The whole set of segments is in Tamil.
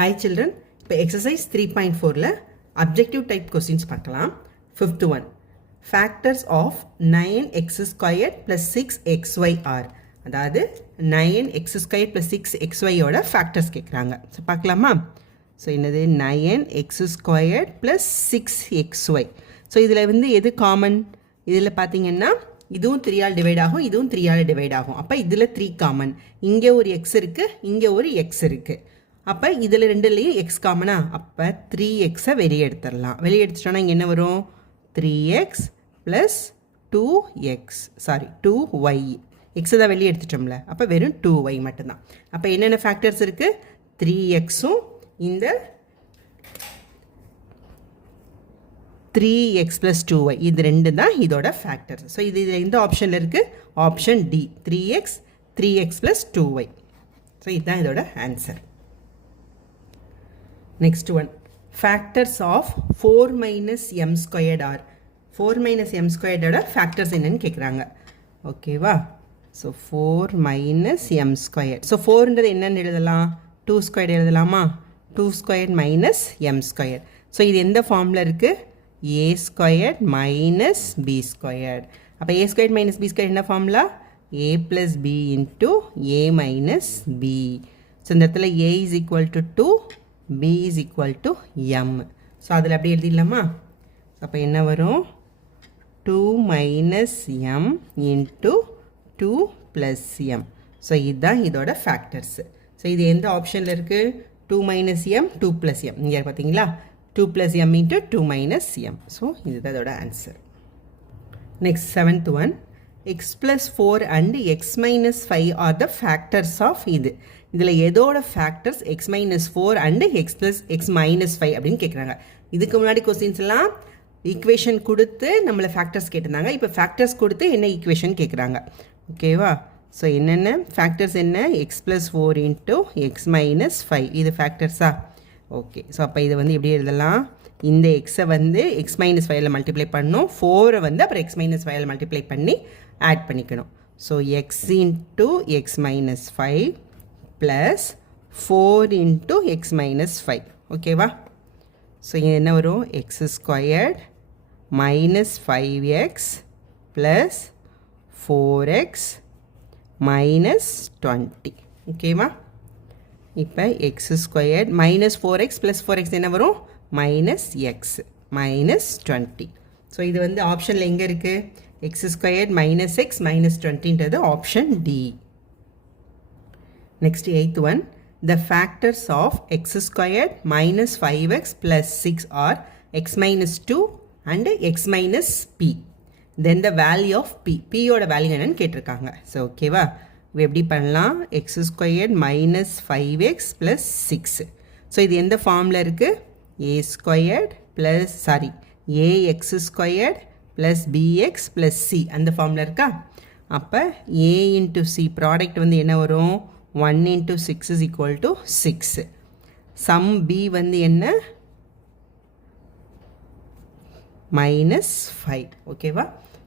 Hi children, இப்போ exercise 3.4ல objective type questions பார்க்கலாம். Fifth one, factors of 9x squared plus 6xy are. அதாவது 9x squared plus 6xy ஓட factors கேட்குறாங்க. ஸோ பார்க்கலாமா? ஸோ என்னது 9x squared plus 6xy. So இதில் வந்து எது காமன்? இதில் பார்த்தீங்கன்னா இதுவும் 3ஆல் டிவைட் ஆகும், இதுவும் 3ஆல் டிவைட் ஆகும். அப்போ இதில் 3 காமன். இங்கே ஒரு x இருக்குது, இங்கே ஒரு x இருக்குது. அப்போ இதில் ரெண்டுலேயும் எக்ஸ் காமனா, அப்போ 3xை வெளியே எடுத்துடலாம். வெளியே எடுத்துட்டோன்னா இங்கே என்ன வரும்? 3x plus 2y. எக்ஸை தான் வெளியே எடுத்துட்டோம்ல, அப்போ வெறும் 2y மட்டும்தான். அப்போ என்னென்ன ஃபேக்டர்ஸ் இருக்குது? 3xும் இந்த 3x ப்ளஸ் 2y இது ரெண்டு தான் இதோட ஃபேக்டர்ஸ். ஸோ இது எந்த ஆப்ஷனில் இருக்குது? Option D, 3x plus 2y. So இதுதான் இதோட answer. Next one, factors of 4 minus m squared are. 4 minus m squared ஓட factors என்னன்னு கேட்குறாங்க. ஓகேவா? So 4 minus m squared. So 4ன்றது என்னன்னு எழுதலாம்? 2 squared எழுதலாமா? 2 squared minus m squared. So இது எந்த ஃபார்மில் இருக்குது? a squared minus b squared. அப்போ a squared minus b squared என்ன formula? a plus b into a minus b. So இந்த இடத்துல a is equal to 2, b is equal to m. So அதில் அப்படி எழுதிடலாமா? அப்போ என்ன வரும்? 2 minus m into 2 plus m. So இதுதான் இதோட ஃபேக்டர்ஸ். ஸோ இது எந்த ஆப்ஷனில் இருக்குது? 2 minus m 2 plus m. இங்கே பார்த்தீங்களா? 2 plus m into 2 minus m. So இதுதான் இதோட answer. Next 7th one, x plus 4 and x minus 5 are the factors of இது. இதில் எதோட factors x minus 4 and x minus 5 அப்படின்னு கேட்குறாங்க. இதுக்கு முன்னாடி கொஸ்டின்ஸ்லாம் ஈக்குவேஷன் கொடுத்து நம்மளை ஃபேக்டர்ஸ் கேட்டிருந்தாங்க. இப்போ ஃபேக்டர்ஸ் கொடுத்து என்ன ஈக்குவேஷன் கேட்குறாங்க. ஓகேவா? ஸோ என்னென்ன ஃபேக்டர்ஸ் என்ன? x plus 4 into x minus 5 இது ஃபேக்டர்ஸா? ஓகே. ஸோ அப்போ இதை வந்து எப்படி எழுதலாம்? இந்த எக்ஸை வந்து x minus 5ல் மல்டிப்ளை பண்ணணும், 4 வந்து அப்புறம் x minus 5ல் மல்டிப்ளை பண்ணி ஆட் பண்ணிக்கணும். So x into x minus 5 plus 4 into x minus 5. ஓகேவா? ஸோ இங்கே என்ன வரும்? x squared minus 5x plus 4x minus 20. ஓகேவா? இப்போ x squared minus 4x plus 4x என்ன வரும்? minus x minus 20. ஸோ இது வந்து ஆப்ஷனில் எங்கே இருக்குது? x squared minus x minus 20ன்றது option D. Next 8th one, the factors of x squared minus 5x plus 6 are x minus 2 and x minus p. Then the value of p. p ஓட வேல்யூ என்னன்னு கேட்டிருக்காங்க. ஸோ ஓகேவா? எப்படி பண்ணலாம்? x squared minus 5x plus 6. So இது எந்த ஃபார்மில் இருக்குது? a squared plus ax squared plus bx plus c அந்த ஃபார்மில் இருக்கா? அப்போ a into c ப்ராடக்ட் வந்து என்ன வரும்? 1 into 6 is equal to 6. Sum b வந்து என்ன? minus 5. ஓகேவா?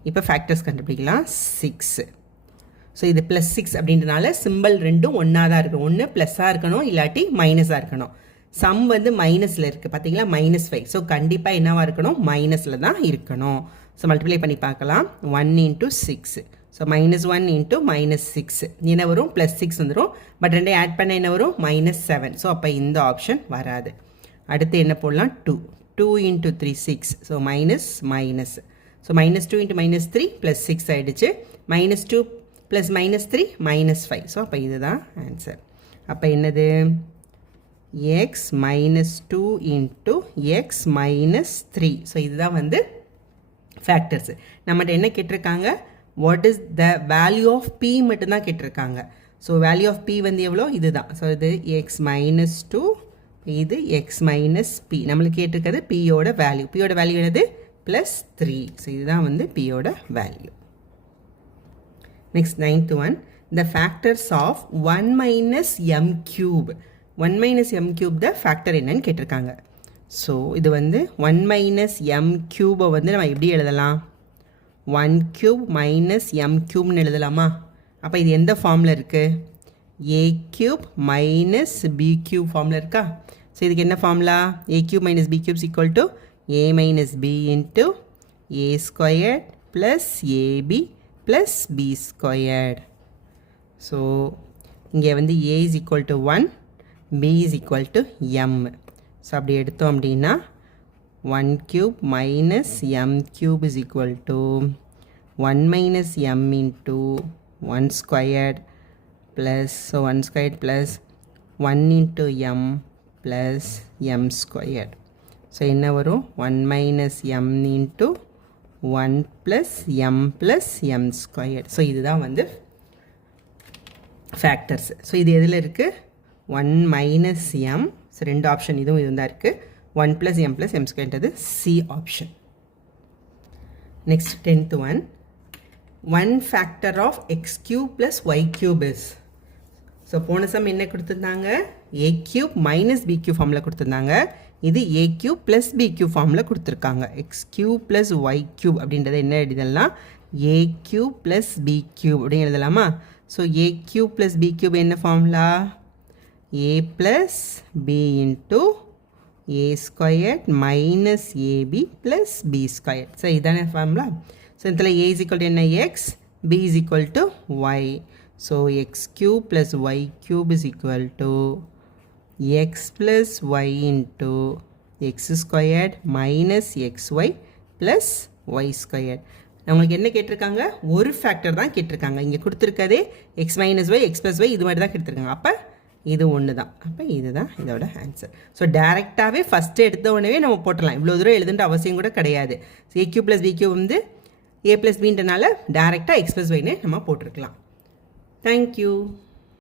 இப்போ ஃபேக்டர்ஸ் கண்டுபிடிக்கலாம். 6. ஸோ இது ப்ளஸ் 6 அப்படின்றனால சிம்பிள் ரெண்டும் ஒன்றா தான் இருக்கணும். ஒன்று ப்ளஸ்ஸாக இருக்கணும், இல்லாட்டி மைனஸாக இருக்கணும். சம் வந்து மைனஸில் இருக்குது பார்த்தீங்களா? -5. ஸோ கண்டிப்பாக என்னவாக இருக்கணும்? மைனஸில் தான் இருக்கணும். ஸோ மல்டிப்ளை பண்ணி பார்க்கலாம். 1 into 6. ஸோ -1 into -6 என்ன வரும்? +6 வந்துடும். பட் ரெண்டையும் ஆட் பண்ண என்ன வரும்? -7. ஸோ அப்போ இந்த ஆப்ஷன் வராது. அடுத்து என்ன போடலாம்? 2 into 3 6. So minus. So -2 into -3 +6 ஆகிடுச்சு. -2 + -3 -5. ஸோ அப்போ இதுதான் ஆன்சர். அப்போ என்னது? x -2 into x -3. ஸோ இதுதான் வந்து ஃபேக்டர்ஸ். நம்மகிட்ட என்ன கேட்டிருக்காங்க? What is the value of p மட்டும்தான் கேட்டிருக்காங்க. ஸோ வேல்யூ ஆஃப் p வந்து எவ்வளோ? இதுதான். ஸோ இது x -2, இது x -p. நம்மளுக்கு கேட்டிருக்கிறது p-யோட வேல்யூ. p-யோட வேல்யூ என்னது? +3. ஸோ இதுதான் வந்து p-யோட value. Next 9th one, the factors of 1 minus m cube. 1 minus m cube the factor என்னன்னு கேட்டிருக்காங்க. ஸோ இது வந்து 1 minus m cube வந்து நம்ம எப்படி எழுதலாம்? 1 cube minus m cubeன்னு எழுதலாமா? அப்போ இது எந்த ஃபார்மில் இருக்குது? a cube minus b cube formula இருக்கா? ஸோ இதுக்கு என்ன formula? a cube minus b cube is equal to a minus b into a squared plus ab plus b squared. So இங்கே வந்து a is equal to 1, b is equal to m. So அப்படி எடுத்தோம் அப்படின்னா 1 cube minus m cube is equal to 1 minus m into 1 squared plus, so 1 squared plus 1 into m plus m squared. So என்ன வரும்? 1 minus m into 1 plus m squared. So இதுதான் வந்து factors. So இது எதில் இருக்கு? 1 minus m. So ரெண்டு ஆப்ஷன் இதுவும் தான் இருக்கு. 1 plus m squared அது C option. Next 10th one. 1 factor of x cube plus y cube is. So போன சம் என்ன கொடுத்துருந்தாங்க? a cube minus b cube ஃபார்மில் கொடுத்துருந்தாங்க. இது a cube plus b cube ஃபார்மில் கொடுத்துருக்காங்க. x cube plus y cube அப்படின்றத என்ன எழுதலாம்? a cube plus b cube அப்படின்னு எழுதலாமா? So a cube plus b cube என்ன formula? a plus b into a squared minus ab plus b squared. So இதான ஃபார்முலா. ஸோ இதில் a is equal to என்ன? x, b is equal to y. So x cube plus y cube is equal to x plus y into x squared minus xy plus y squared. நம்மளுக்கு என்ன கேட்டிருக்காங்க? ஒரு ஃபேக்டர் தான் கேட்டிருக்காங்க. இங்கே கொடுத்துருக்கதே x minus y, x plus y இது மாதிரி தான் கேட்டிருக்காங்க. அப்போ இது ஒன்று தான். அப்போ இதுதான் இதோட ஆன்சர். ஸோ டேரெக்டாகவே ஃபஸ்ட்டு எடுத்த உடனே நம்ம போட்டலாம். இவ்வளோ தூரம் எழுதுன்ற அவசியம் கூட கிடையாது. So a cube plus b cube வந்து a plus bன்றனால டேரெக்டாக x plus yன்னு நம்ம போட்டிருக்கலாம். Thank you.